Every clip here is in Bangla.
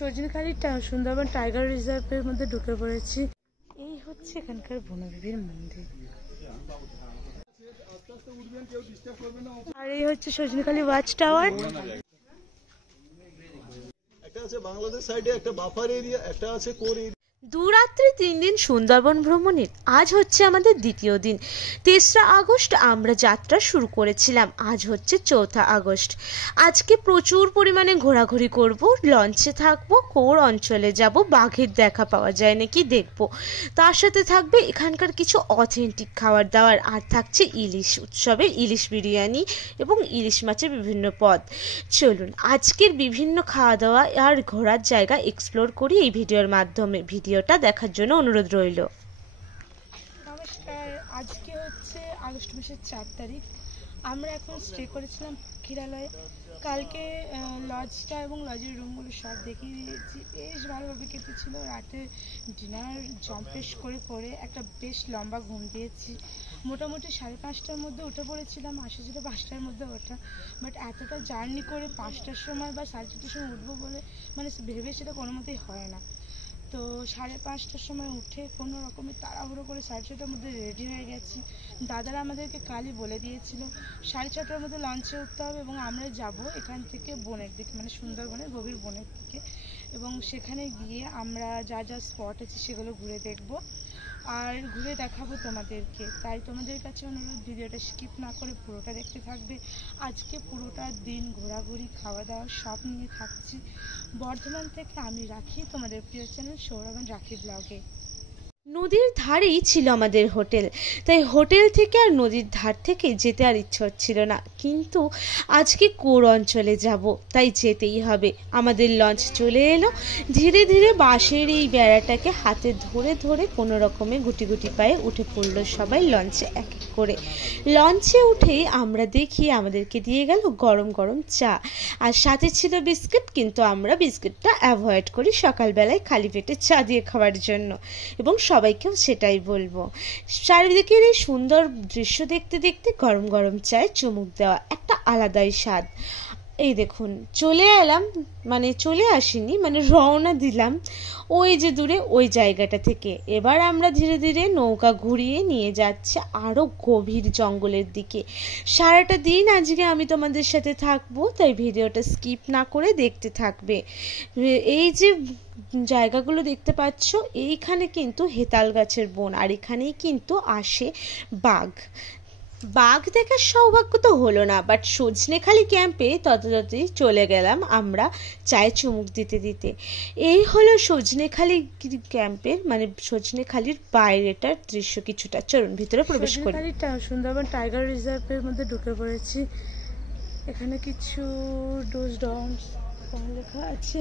সজনেখালি সুন্দরবন টাইগার রিজার্ভের মধ্যে ঢুকে পড়েছি। এই হচ্ছে এখানকার বনবিবির মন্দির, আর এই হচ্ছে সজনেখালি ওয়াচ টাওয়ার। একটা আছে বাংলাদেশ সাইডে, একটা বাফার এরিয়া, একটা আছে কোর এরিয়া। 2 রাত্রি 3 দিন সুন্দরবন ভ্রমণের আজ হচ্ছে আমাদের দ্বিতীয় দিন। 3রা আগস্ট আমরা যাত্রা শুরু করেছিলাম, আজ হচ্ছে 4থা আগস্ট। আজকে প্রচুর পরিমাণে ঘোরাঘুরি করব, লঞ্চে থাকবো, কোর অঞ্চলে যাব, বাঘের দেখা পাওয়া যায় নাকি দেখব। তার সাথে থাকবে এখানকার কিছু অথেন্টিক খাবার দাবার, আর থাকছে ইলিশ উৎসবের ইলিশ বিরিয়ানি এবং ইলিশ মাছের বিভিন্ন পদ। চলুন আজকের বিভিন্ন খাওয়া দাওয়া আর ঘোরার জায়গা এক্সপ্লোর করি এই ভিডিওর মাধ্যমে। ভিডিওটা দেখার জন্য অনুরোধ রইল। নমস্কার, আজকে হচ্ছে আগস্ট মাসের 4 তারিখ। আমরা এখন স্টে করেছিলাম পাখিরালয়ে। কালকে লজটা এবং লজের রুমগুলো সব দেখিয়ে দিয়েছি, বেশ ভালোভাবে কেটেছিল। রাতে ডিনার জম্পেশ করে একটা বেশ লম্বা ঘুম দিয়েছি। মোটামুটি 5:30টার মধ্যে উঠে পড়েছিলাম, আসা ছিল 5টার মধ্যে ওঠা। বাট এতটা জার্নি করে 5টার সময় বা 4:30টার সময় উঠবো বলে মানে ভেবে সেটা কোনো মতেই হয় না। তো 5:30টার সময় উঠে কোনো রকমের তাড়াহুড়ো করে 6:30টার মধ্যে রেডি হয়ে গেছি। দাদারা আমাদেরকে কালই বলে দিয়েছিল 6:30টার মধ্যে লঞ্চে উঠতে হবে এবং আমরা যাব এখান থেকে বনের দিকে, মানে সুন্দরবনের গভীর বনের দিকে, এবং সেখানে গিয়ে আমরা যা যা স্পট আছে সেগুলো ঘুরে দেখব আর ঘুরে দেখাবো তোমাদেরকে। তাই তোমাদের কাছে অনুরোধ, ভিডিওটা স্কিপ না করে পুরোটা দেখতে থাকবে। আজকে পুরোটা দিন ঘোরাঘুরি খাওয়া দাওয়া সব নিয়ে থাকছি। বর্ধমান থেকে আমি রাখি, তোমাদের প্রিয় চ্যানেল সৌরভ রাখি ব্লগে। নদীর ধারেই ছিল আমাদের হোটেল, তাই হোটেল থেকে আর নদীর ধার থেকে যেতে আর ইচ্ছে হচ্ছিল না, কিন্তু আজকে কোর অঞ্চলে যাব তাই যেতেই হবে। আমাদের লঞ্চ চলে এলো, ধীরে ধীরে বাঁশের এই বেড়াটাকে হাতে ধরে ধরে কোনো রকমে গুটি গুটি পায়ে উঠে পড়লো সবাই লঞ্চে এক এক করে। লঞ্চে উঠেই আমরা দেখি আমাদেরকে দিয়ে গেল গরম গরম চা, আর সাথে ছিল বিস্কিট, কিন্তু আমরা বিস্কিটটা অ্যাভয়েড করি সকালবেলায় খালি পেটে চা দিয়ে খাওয়ার জন্য, এবং সবাইকেও সেটাই বলবো। চারিদিকের এই সুন্দর দৃশ্য দেখতে দেখতে গরম গরম চায়ে চুমুক দেওয়া একটা আলাদাই স্বাদ। এই দেখুন চলে এলাম, মানে চলে আসিনি, মানে রওনা দিলাম ওই যে দূরে ওই জায়গাটা থেকে। এবার আমরা ধীরে ধীরে নৌকা ঘুরিয়ে নিয়ে যাচ্ছে আরো গভীর জঙ্গলের দিকে। সারাটা দিন আজকে আমি তোমাদের সাথে থাকবো, তাই ভিডিওটা স্কিপ না করে দেখতে থাকবে। এই যে জায়গাগুলো দেখতে পাচ্ছ, এইখানে কিন্তু হেতাল গাছের বন, আর এখানেই কিন্তু আসে বাঘ। বাঘ দেখার সৌভাগ্য তো হলো না, বাট সজনেখালি ক্যাম্পে ততই চলে গেলাম আমরা চায়ে চুমুক দিতে দিতে। এই হলো সজনেখালি ক্যাম্পের, মানে সজনেখালির বাইরেটার দৃশ্য কিছুটা। চলুন ভিতরে প্রবেশ করি। সুন্দরবন টাইগার রিজার্ভের মধ্যে ঢুকে পড়েছি। এখানে কিছু ডোজ ডমস লেখা আছে,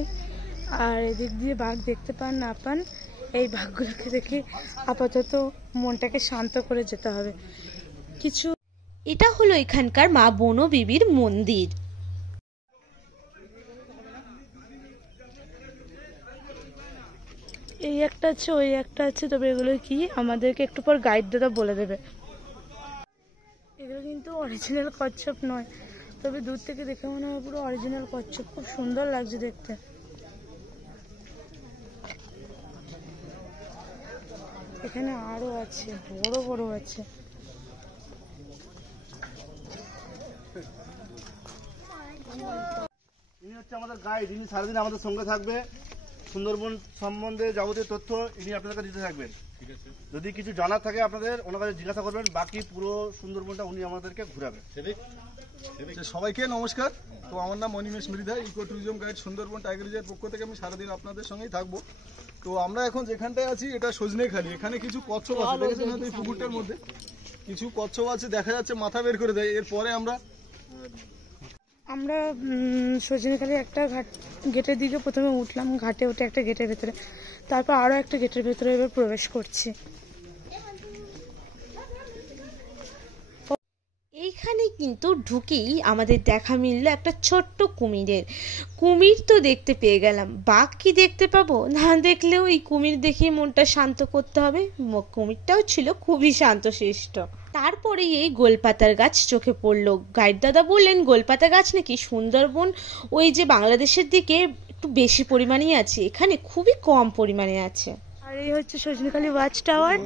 আর এদিক দিয়ে বাঘ দেখতে পান না পান, এই বাঘগুলোকে দেখে আপাতত মনটাকে শান্ত করে যেতে হবে। কিছু এটা হলো এখানকার মা বনবিবির মন্দির। এই একটা আছে, ওই একটা আছে, তবে এগুলো কি আমাদেরকে একটু পর গাইড দাদা বলে দেবে। এগুলো কিন্তু অরিজিনাল কচ্ছপ নয়, তবে দূর থেকে দেখে মনে হয় পুরো অরিজিনাল কচ্ছপ, খুব সুন্দর লাগছে দেখতে। এখানে আরো আছে, বড় বড় আছে। ইনি হচ্ছে আমাদের গাইড, ইনি সারাদিন আমাদের সঙ্গে থাকবে। সুন্দরবন সম্বন্ধে যাবতীয় তথ্য ইনি আপনাদের কাছে দিতে থাকবেন। যদি কিছু জানার থাকে আপনাদের ওনার কাছে জিজ্ঞাসা করবেন, বাকি পুরো সুন্দরবনটা উনি আমাদেরকে ঘুরাবেন। সবাইকে নমস্কার। তো আমার নাম Animesh Mridha, eco tourism guide Sundarban tiger reserve পক্ষ থেকে আমি সারাদিন আপনাদের সঙ্গেই থাকবো। তো আমরা এখন যেখানটায় আছি এটা সজনেখালি। এখানে কিছু কচ্ছপ আছে, দেখেছেন হয়তো এই পুকুরটার মধ্যে কিছু কচ্ছপ আছে, দেখা যাচ্ছে মাথা বের করে দেয়। এরপরে আমরা সজনেখালি একটা গেটের দিকে প্রথমে উঠলাম, ঘাটে উঠে একটা গেটের ভেতরে, তারপর আরো একটা গেটের ভেতরে এবার প্রবেশ করছি। এইখানে কিন্তু ঢুকেই আমাদের দেখা মিলল একটা ছোট্ট কুমিরের। কুমির তো দেখতে পেয়ে গেলাম, বাঘ কি দেখতে পাবো? না দেখলেও এই কুমির দেখেই মনটা শান্ত করতে হবে। কুমিরটাও ছিল খুবই শান্তশিষ্ট। তারপরে এই গোলপাতার গাছ চোখে পড়লো। গাইড দাদা বললেন গোলপাতা গাছ নাকি সুন্দরবন ওই যে বাংলাদেশের দিকে একটু বেশি পরিমাণেই আছে, এখানে খুবই কম পরিমাণে আছে। আর এই হচ্ছে সজনেখালি ওয়াচ টাওয়ার,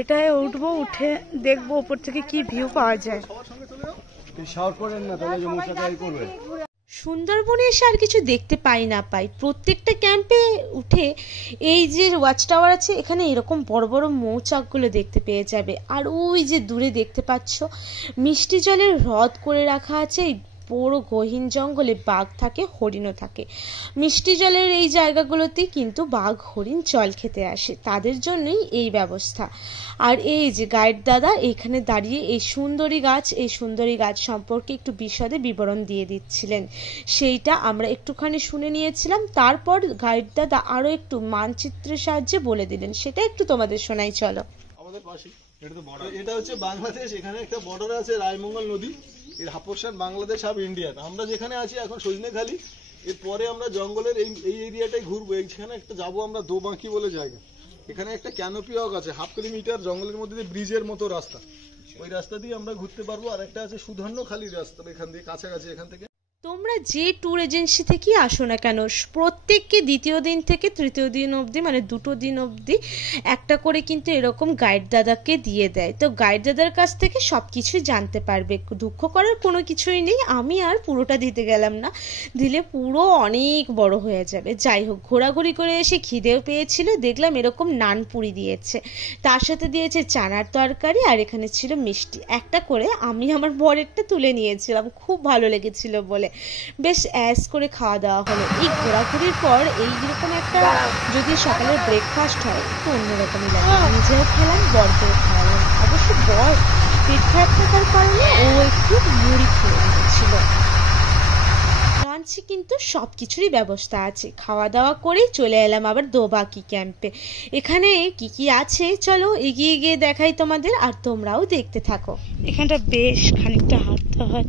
এটায় উঠবো, উঠে দেখবো উপর থেকে কি ভিউ পাওয়া যায়। সুন্দরবনে এসে আর কিছু দেখতে পাই না পাই, প্রত্যেকটা ক্যাম্পে উঠে এই যে ওয়াচ টাওয়ার আছে এখানে এরকম বড় বড় মৌচাকগুলো দেখতে পেয়ে যাবে। আর ওই যে দূরে দেখতে পাচ্ছ মিষ্টি জলের হ্রদ করে রাখা আছে। এই বড় গহীন জঙ্গলে বাঘ থাকে, হরিণও থাকে। মিষ্টি জলের এই জায়গাগুলোতে কিন্তু বাঘ হরিণ জল খেতে আসে, তাদের জন্যই এই ব্যবস্থা। আর এই যে গাইড দাদা এখানে দাঁড়িয়ে এই সুন্দরী গাছ সম্পর্কে একটু বিশদে বিবরণ দিয়ে দিচ্ছিলেন, সেইটা আমরা একটুখানি শুনে নিয়েছিলাম। তারপর গাইড দাদা আরো একটু মানচিত্রের সাহায্যে বলে দিলেন, সেটা একটু তোমাদের শোনাই চলো। আমাদের পাশে এটা হচ্ছে বাংলাদেশ, এখানে একটা বর্ডার আছে রায়মঙ্গল নদী, এর হাফোরসান বাংলাদেশ আর ইন্ডিয়ান। আমরা যেখানে আছি এখন সজনেখালি, এরপরে আমরা জঙ্গলের এই এরিয়াটাই ঘুরবো। এখানে একটা যাবো আমরা দোবাঁকি বলে জায়গা, এখানে একটা ক্যানোপি ওয়াক আছে, 1/2 কিলোমিটার জঙ্গলের মধ্যে দিয়ে ব্রিজের মতো রাস্তা, ওই রাস্তা দিয়ে আমরা ঘুরতে পারবো। আর একটা আছে সুধন্যখালির রাস্তা, এখান দিয়ে কাছাকাছি। এখান থেকে তোমরা যে ট্যুর এজেন্সি থেকেই আসো না কেন, প্রত্যেককে দ্বিতীয় দিন থেকে তৃতীয় দিন অবধি, মানে 2 দিন অবধি একটা করে কিন্তু এরকম গাইড দাদাকে দিয়ে দেয়। তো গাইড দাদার কাছ থেকে সব কিছুই জানতে পারবে, দুঃখ করার কোনো কিছুই নেই। আমি আর পুরোটা দিতে গেলাম না, দিলে পুরো অনেক বড় হয়ে যাবে। যাই হোক, ঘোরাঘুরি করে এসে খিদেও পেয়েছিল, দেখলাম এরকম নানপুরি দিয়েছে, তার সাথে দিয়েছে চানার তরকারি, আর এখানে ছিল মিষ্টি। একটা করে আমি আমার বরেরটা তুলে নিয়েছিলাম, খুব ভালো লেগেছিল বলে বেশ অ্যাশ করে খাওয়া দাওয়া হলো। এই ঘোরাঘুরির পর এইরকম একটা যদি সকালের ব্রেকফাস্ট হয় একটু অন্যরকমই লাগে। নিজেও খেলাম, বরকেও খাওয়ালাম। অবশ্য বর পেট খারাপ থাকার কারণে ও একটু মুড়ি খেয়ে নিয়েছিল। লাঞ্চে কিন্তু সব কিছুরই ব্যবস্থা আছে। খাওয়া দাওয়া করেই চলে এলাম আবার দোবাঁকি ক্যাম্পে। এখানে কি কি আছে চলো এগিয়ে গিয়ে দেখাই তোমাদের, আর তোমরাও দেখতে থাকো। এখানটা বেশ খানিকটা হাঁটতে হয়,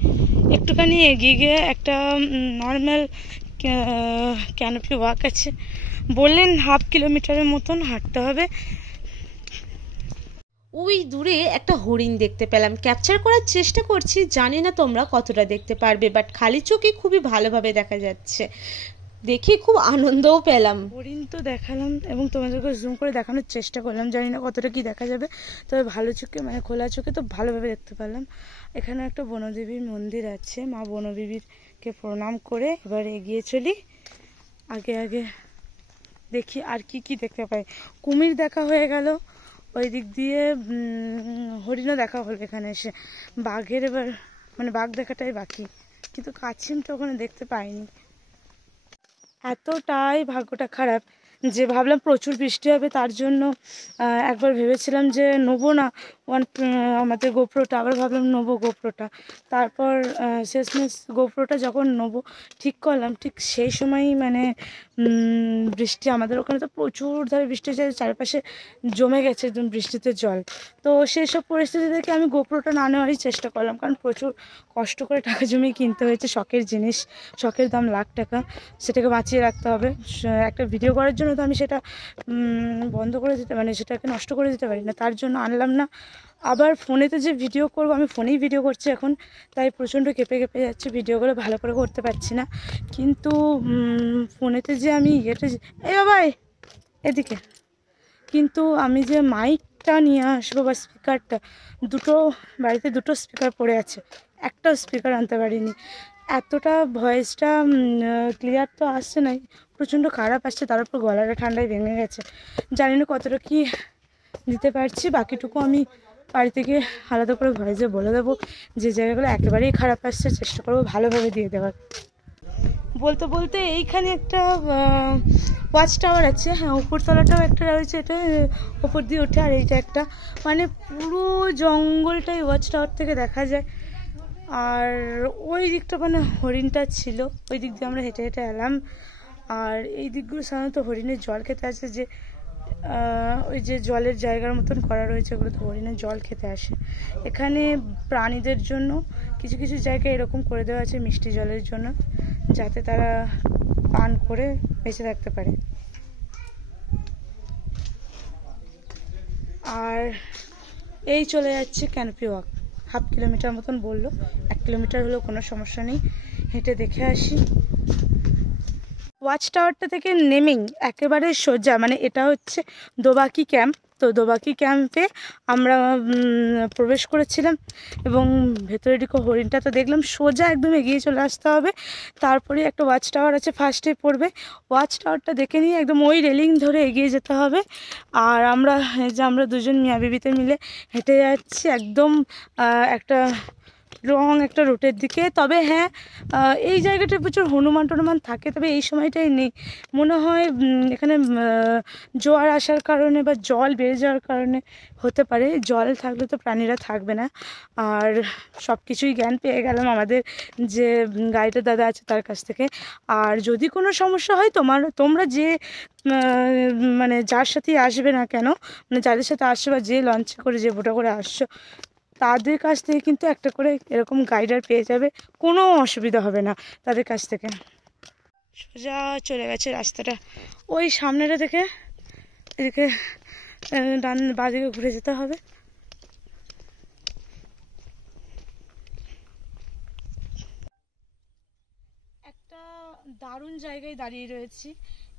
একটুখানি এগিয়ে গিয়ে একটা নর্মাল ক্যানোপি ওয়াক আছে, বললেন 1/2 কিলোমিটারের মতন হাঁটতে হবে। ওই দূরে একটা হরিণ দেখতে পেলাম, ক্যাপচার করার চেষ্টা করছি, জানি না তোমরা কতটা দেখতে পারবে, বাট খালি চোখে খুবই ভালোভাবে দেখা যাচ্ছে, দেখে খুব আনন্দও পেলাম। হরিণ তো দেখালাম এবং তোমাদেরকে জুম করে দেখানোর চেষ্টা করলাম, জানি না কতটা কি দেখা যাবে, তবে ভালো চোখে মানে খোলা চোখে তো ভালোভাবে দেখতে পারলাম। এখানে একটা বনদেবীর মন্দির আছে, মা বনদেবীরকে প্রণাম করে এবার এগিয়ে চলি। আগে আগে দেখি আর কি কি দেখতে পাই। কুমির দেখা হয়ে গেল, ওই দিক দিয়ে হরিণও দেখা হলো এখানে এসে। বাঘের এবার মানে বাঘ দেখাটাই বাকি, কিন্তু কাছিম তো ওখানে দেখতে পাইনি। এতটাই ভাগ্যটা খারাপ যে ভাবলাম প্রচুর বৃষ্টি হবে, তার জন্য একবার ভেবেছিলাম যে নেবো না আমাদের গোপ্রোটা, আবার ভাবলাম নেবো গোপ্রোটা। তারপর শেষমেশ গোপ্রোটা যখন নেবো ঠিক করলাম, ঠিক সেই সময়ই মানে বৃষ্টি, আমাদের ওখানে তো প্রচুর ধারে বৃষ্টি হচ্ছে, চারপাশে জমে গেছে একদম বৃষ্টিতে জল। তো সেই সব পরিস্থিতি থেকে আমি গোপ্রোটা না নেওয়ারই চেষ্টা করলাম, কারণ প্রচুর কষ্ট করে টাকা জমিয়ে কিনতে হয়েছে, শখের জিনিস, শখের দাম লাখ টাকা, সেটাকে বাঁচিয়ে রাখতে হবে। একটা ভিডিও করার জন্য তো আমি সেটা বন্ধ করে দিতে মানে সেটাকে নষ্ট করে দিতে পারি না, তার জন্য আনলাম না। আবার ফোনেতে যে ভিডিও করবো, আমি ফোনেই ভিডিও করছি এখন, তাই প্রচণ্ড কেঁপে যাচ্ছে, ভিডিওগুলো ভালো করে করতে পারছি না। কিন্তু ফোনেতে যে আমি এই বাবাই এদিকে, কিন্তু আমি যে মাইকটা নিয়ে আসবো বা স্পিকারটা, বাড়িতে দুটো স্পিকার পড়ে আছে, একটা স্পিকার আনতে পারিনি। এতটা ভয়েসটা ক্লিয়ার তো আসছে না, প্রচণ্ড খারাপ আসছে, তার উপর গলাটা ঠান্ডায় ভেঙে গেছে, জানি না কতটা কি দিতে পারছি। বাকিটুকু আমি বাড়ি থেকে আলাদা করে ভয়েসে বলে দেবো, যে জায়গাগুলো একেবারেই খারাপ আসছে চেষ্টা করবো ভালোভাবে দিয়ে দেওয়ার। বলতে বলতে এইখানে একটা ওয়াচ টাওয়ার আছে, হ্যাঁ উপরতলাটাও একটা রয়েছে, এটা ওপর দিয়ে ওঠে, আর এইটা একটা মানে পুরো জঙ্গলটাই ওয়াচ টাওয়ার থেকে দেখা যায়। আর ওই দিকটা মানে হরিণটা ছিল, ওই দিক দিয়ে আমরা হেঁটে হেঁটে এলাম। আর এই দিকগুলো সাধারণত হরিণের জল খেতে আসে, যে ওই যে জলের জায়গার মতন করা রয়েছে, ওগুলো তো হরিণের জল খেতে আসে। এখানে প্রাণীদের জন্য কিছু কিছু জায়গায় এরকম করে দেওয়া আছে মিষ্টি জলের জন্য, যাতে তারা পান করে বেঁচে থাকতে পারে। আর এই চলে যাচ্ছে ক্যানোপি ওয়াক, 1/2 কিলোমিটার মতন বললো, 1 কিলোমিটার হলেও কোনো সমস্যা নেই, হেঁটে দেখে আসি। ওয়াচ টাওয়ারটা থেকে নেমেই একেবারে সোজা, মানে এটা হচ্ছে দোবাকি ক্যাম্প। তো দোবাকি ক্যাম্পে আমরা প্রবেশ করেছিলাম এবং ভেতরে ঢুকে হরিণটা তো দেখলাম। সোজা একদম এগিয়ে চলে আসতে হবে, তারপরে একটা ওয়াচ টাওয়ার আছে ফার্স্টে পড়বে। ওয়াচ টাওয়ারটা দেখে নিয়ে একদম ওই রেলিং ধরে এগিয়ে যেতে হবে। আর আমরা দুজন মিয়া বিবিতে মিলে হেঁটে যাচ্ছি একদম একটা একটা রুটের দিকে। তবে হ্যাঁ, এই জায়গাটায় প্রচুর হনুমান টনুমান থাকে, তবে এই সময়টাই নেই মনে হয়। এখানে জোয়ার আসার কারণে বা জল বেড়ে যাওয়ার কারণে হতে পারে। জল থাকলে তো প্রাণীরা থাকবে না। আর সব কিছুই জ্ঞান পেয়ে গেলাম আমাদের যে গাইডের দাদা আছে তার কাছ থেকে। আর যদি কোনো সমস্যা হয় তোমরা যে মানে যার সাথেই আসবে না কেন, মানে যাদের সাথে আসছো বা যে লঞ্চে করে যে বোটে করে আসছো, তাদের কাছ থেকে কিন্তু একটা করে এরকম গাইডার পেয়ে যাবে, কোনো অসুবিধা হবে না তাদের কাছ থেকে। সোজা চলে গেছে রাস্তাটা ওই সামনেটা থেকে, এদিকে বাঁদিকে ঘুরে যেতে হবে। একটা দারুণ জায়গায় দাঁড়িয়ে রয়েছি।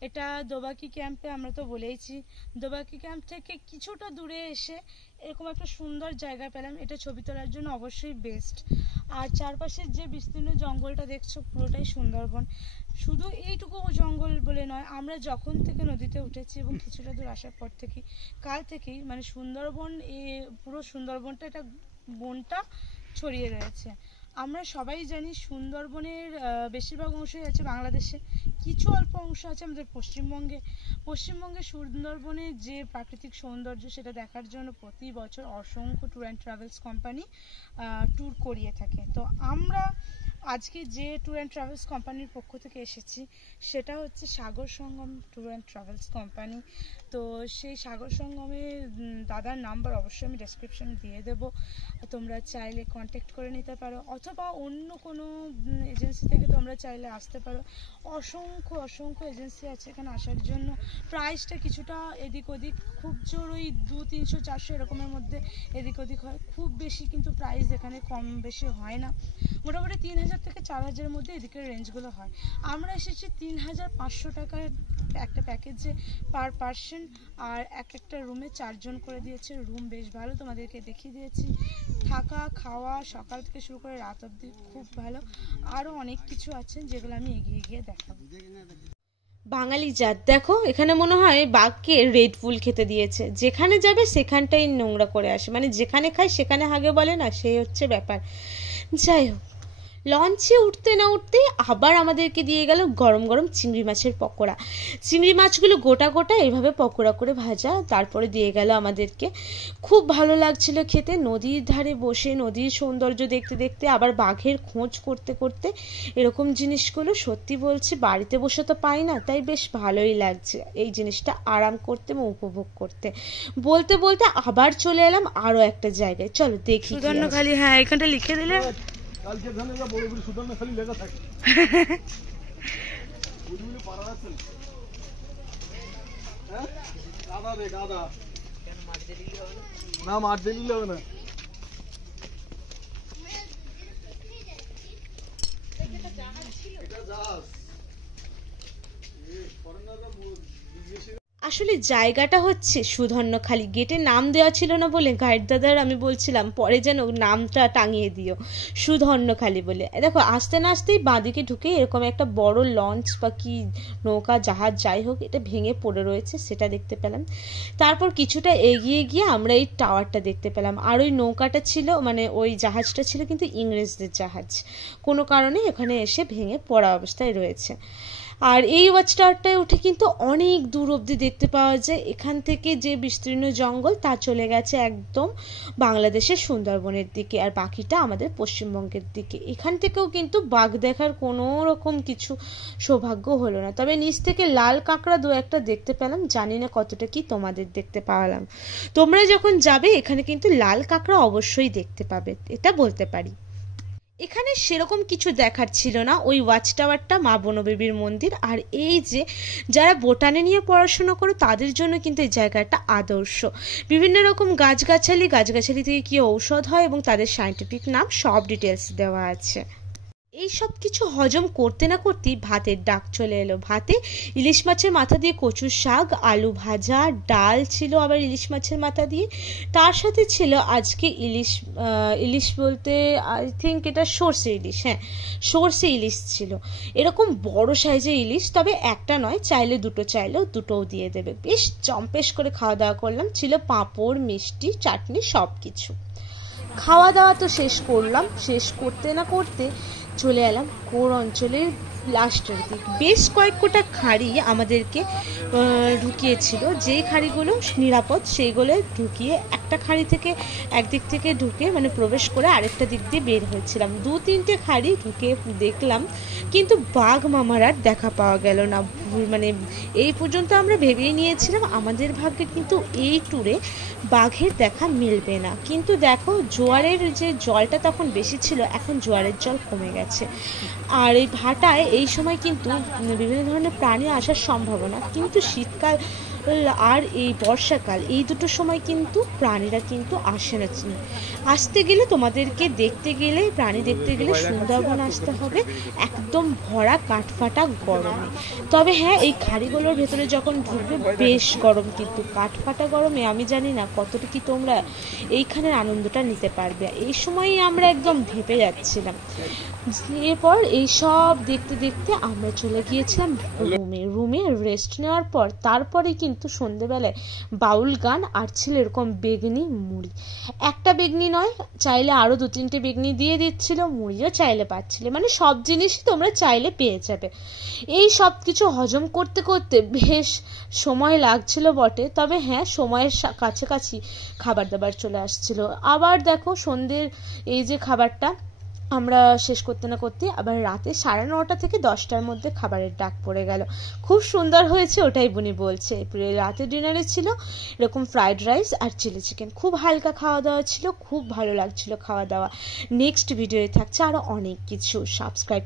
এটা দোবাকি ক্যাম্পে, আমরা তো বলেইছি দোবাকি ক্যাম্প থেকে কিছুটা দূরে এসে এরকম একটা সুন্দর জায়গা পেলাম। এটা ছবি তোলার জন্য অবশ্যই বেস্ট। আর চারপাশের যে বিস্তীর্ণ জঙ্গলটা দেখছো পুরোটাই সুন্দরবন। শুধু এইটুকু জঙ্গল বলে নয়, আমরা যখন থেকে নদীতে উঠেছি এবং কিছুটা দূর আসার পর কাল থেকেই মানে সুন্দরবন, পুরো সুন্দরবনটা এটা বনটা ছড়িয়ে রয়েছে। আমরা সবাই জানি সুন্দরবনের বেশিরভাগ অংশই আছে বাংলাদেশে, কিছু অল্প অংশ আছে আমাদের পশ্চিমবঙ্গে সুন্দরবনের যে প্রাকৃতিক সৌন্দর্য সেটা দেখার জন্য প্রতি বছর অসংখ্য tour and travels company tour করিয়ে থাকে। তো আমরা আজকে যে ট্যুর অ্যান্ড ট্রাভেলস কোম্পানির পক্ষ থেকে এসেছি সেটা হচ্ছে Sagar Sangam tour and travels company. তো সেই সাগর সঙ্গমের দাদার নাম্বার অবশ্যই আমি ডেসক্রিপশনে দিয়ে দেবো, তোমরা চাইলে কন্ট্যাক্ট করে নিতে পারো, অথবা অন্য কোনো এজেন্সি থেকে তোমরা চাইলে আসতে পারো। অসংখ্য এজেন্সি আছে এখানে আসার জন্য। প্রাইসটা কিছুটা এদিক ওদিক, খুব জোর ওই 200-300-400 এরকমের মধ্যে এদিক ওদিক হয়, খুব বেশি কিন্তু প্রাইস এখানে কম বেশি হয় না। মোটামুটি 3000 থেকে 4000-এর মধ্যে এদিকের রেঞ্জগুলো হয়। আমরা এসেছি 3500 টাকার একটা প্যাকেজে পার পার্সন, আর একটা রুমে 4 জন করে দিয়েছে। রুম বেশ ভালো, তোমাদেরকে দেখিয়ে দিয়েছি। থাকা খাওয়া সকাল থেকে শুরু করে রাত অবধি খুব ভালো। আরও অনেক কিছু আছে যেগুলো আমি এগিয়ে গিয়ে দেখাবো। বাঙালি জাত দেখো, এখানে মনে হয় বাঘকে রেড ফুল খেতে দিয়েছে, যেখানে যাবে সেখানটাই নোংরা করে আসে, মানে যেখানে খায় সেখানে হাগে বলে না, সেই হচ্ছে ব্যাপার। যাই হোক, লঞ্চে উঠতে না উঠতে আবার আমাদেরকে দিয়ে গেল গরম গরম চিংড়ি মাছের পকোড়া। চিংড়ি মাছগুলো গোটা গোটা এভাবে পকোড়া করে ভাজা, তারপরে দিয়ে গেল আমাদেরকে। খুব ভালো লাগছিল খেতে। নদীর ধারে বসে নদীর সৌন্দর্য দেখতে দেখতে আবার বাঘের খোঁজ করতে করতে এরকম জিনিসগুলো সত্যি বলছি বাড়িতে বসে তো পাই না, তাই বেশ ভালোই লাগছে এই জিনিসটা আরাম করতে এবং উপভোগ করতে। বলতে বলতে আবার চলে এলাম আরো একটা জায়গায়, চলো দেখি। সুদর্ণখালি, হ্যাঁ এখানটা লিখে দিলে কালকে ধানে যা বড় বড় সুদর্ণ খালি লেখা থাকে। বুঝবুঝি পারা আছে। হ্যাঁ গাদা রে গাদা, কেন মাঠ দিলে হবে না? মাঠ দিলে হবে না। এটা জাহাজ, এই ফরেনাররা বিদেশি। আসলে জায়গাটা হচ্ছে সুধর্ণখালি। গেটে নাম দেওয়া ছিল না বলে গাইড দাদার আমি বলছিলাম পরে যেন নামটা টাঙিয়ে দিও সুধর্ণখালি বলে। দেখো আসতে না আসতেই বাঁদিকে ঢুকে এরকম একটা বড় লঞ্চ বা কি নৌকা জাহাজ যাই হোক এটা ভেঙে পড়ে রয়েছে, সেটা দেখতে পেলাম। তারপর কিছুটা এগিয়ে গিয়ে আমরা এই টাওয়ারটা দেখতে পেলাম। আর ওই নৌকাটা ছিল, মানে ওই জাহাজটা ছিল কিন্তু ইংরেজদের জাহাজ, কোনো কারণে এখানে এসে ভেঙে পড়া অবস্থায় রয়েছে। আর এই ওয়াচ টাওয়ারটায় উঠে কিন্তু অনেক দূর অবধি দেখতে পাওয়া যায়। এখান থেকে যে বিস্তীর্ণ জঙ্গল তা চলে গেছে একদম বাংলাদেশের সুন্দরবনের দিকে, আর বাকিটা আমাদের পশ্চিমবঙ্গের দিকে। এখান থেকেও কিন্তু বাঘ দেখার কোনো রকম কিছু সৌভাগ্য হলো না, তবে নিচ থেকে লাল কাঁকড়া দু একটা দেখতে পেলাম। জানি না কতটা কি তোমাদের দেখতে পাওয়ালাম। তোমরা যখন যাবে এখানে কিন্তু লাল কাঁকড়া অবশ্যই দেখতে পাবে, এটা বলতে পারি। এখানে সেরকম কিছু দেখার ছিল না, ওই ওয়াচ টাওয়ারটা, মা বনবেবীর মন্দির, আর এই যে যারা বোটানি নিয়ে পড়াশোনা করে তাদের জন্য কিন্তু এই জায়গাটা আদর্শ। বিভিন্ন রকম গাছগাছালি থেকে কি ঔষধ হয় এবং তাদের সায়েন্টিফিক নাম সব ডিটেলস দেওয়া আছে। এই সব কিছু হজম করতে না করতেই ভাতের ডাক চলে এলো। ভাতে ইলিশ মাছের মাথা দিয়ে কচুর শাক, আলু ভাজা, ডাল ছিল আবার ইলিশ মাছের মাথা দিয়ে, তার সাথে ছিল আজকে ইলিশ বলতে আই থিঙ্ক এটা সর্ষে ইলিশ, হ্যাঁ সর্ষে ইলিশ ছিল, এরকম বড় সাইজের ইলিশ, তবে একটা নয়, চাইলে দুটো চাইলেও দুটোও দিয়ে দেবে। বেশ জম্পেশ করে খাওয়া দাওয়া করলাম, ছিল পাঁপড়, মিষ্টি, চাটনি, সব কিছু। খাওয়া দাওয়া তো শেষ করলাম, শেষ করতে না করতে চলে এলাম কোর অঞ্চলের লাস্টের দিক। বেশ কয়েকটা খাঁড়ি আমাদেরকে ঢুকিয়েছিল, যেই খাঁড়িগুলো নিরাপদ সেইগুলো ঢুকিয়ে একটা খাঁড়ি থেকে একদিক থেকে ঢুকে মানে প্রবেশ করে আরেকটা দিক দিয়ে বের হয়েছিলাম। 2-3টে খাঁড়ি ঢুকে দেখলাম, কিন্তু বাঘ মামার আর দেখা পাওয়া গেল না। মানে এই পর্যন্ত আমরা ভেবেই নিয়েছিলাম আমাদের ভাগ্যে কিন্তু এই ট্যুরে বাঘের দেখা মিলবে না, কিন্তু দেখো জোয়ারের যে জলটা তখন বেশি ছিল, এখন জোয়ারের জল কমে গেছে। আর এই ভাটায় এই সময় কিন্তু বিভিন্ন ধরনের প্রাণী আসার সম্ভাবনা, কিন্তু শীতকাল আর এই বর্ষাকাল এই দুটো সময় কিন্তু প্রাণীরা কিন্তু আসে না। আসতে গেলে তোমাদেরকে দেখতে গেলে, প্রাণী দেখতে গেলে সুন্দরবন আসতে হবে একদম ভরা কাঠফাটা গরমে। তবে হ্যাঁ, এই খাড়িগুলোর ভেতরে যখন ঢুকবে বেশ গরম, কিন্তু কাঠফাটা গরমে আমি জানি না কতটা কি তোমরা এইখানের আনন্দটা নিতে পারবে। এই সময়ই আমরা একদম ভেপে যাচ্ছিলাম। এরপর এই সব দেখতে দেখতে আমরা চলে গিয়েছিলাম রুমে রেস্ট নেওয়ার পর তারপরে কিন্তু সন্ধেবেলায় বাউল গান আর ছিল এরকম বেগনি মুড়ি। একটা বেগনি নয়, চাইলে আরো 2-3টে বেগনি দিয়ে দিচ্ছিল, মুড়িও চাইলে পাচ্ছিলে, মানে সব জিনিসই তোমরা চাইলে পেয়ে যাবে। এই সব কিছু হজম করতে করতে বেশ সময় লাগছিল বটে, তবে হ্যাঁ সময়ের কাছাকাছি খাবার দাবার চলে আসছিল। আবার দেখো সন্ধ্যের এই যে খাবারটা আমরা শেষ করতে না করতে আবার রাতে 9:30 থেকে 10টার মধ্যে খাবারের ডাক পড়ে গেল। খুব সুন্দর হয়েছে, ওটাই বুনি বলছে। রাতে ডিনারে ছিল এরকম ফ্রাইড রাইস আর চিলি চিকেন, খুব হালকা খাওয়া দাওয়া ছিল, খুব ভালো লাগছিল খাওয়া দাওয়া। নেক্সট ভিডিওয়ে থাকছে আরো অনেক কিছু। সাবস্ক্রাইব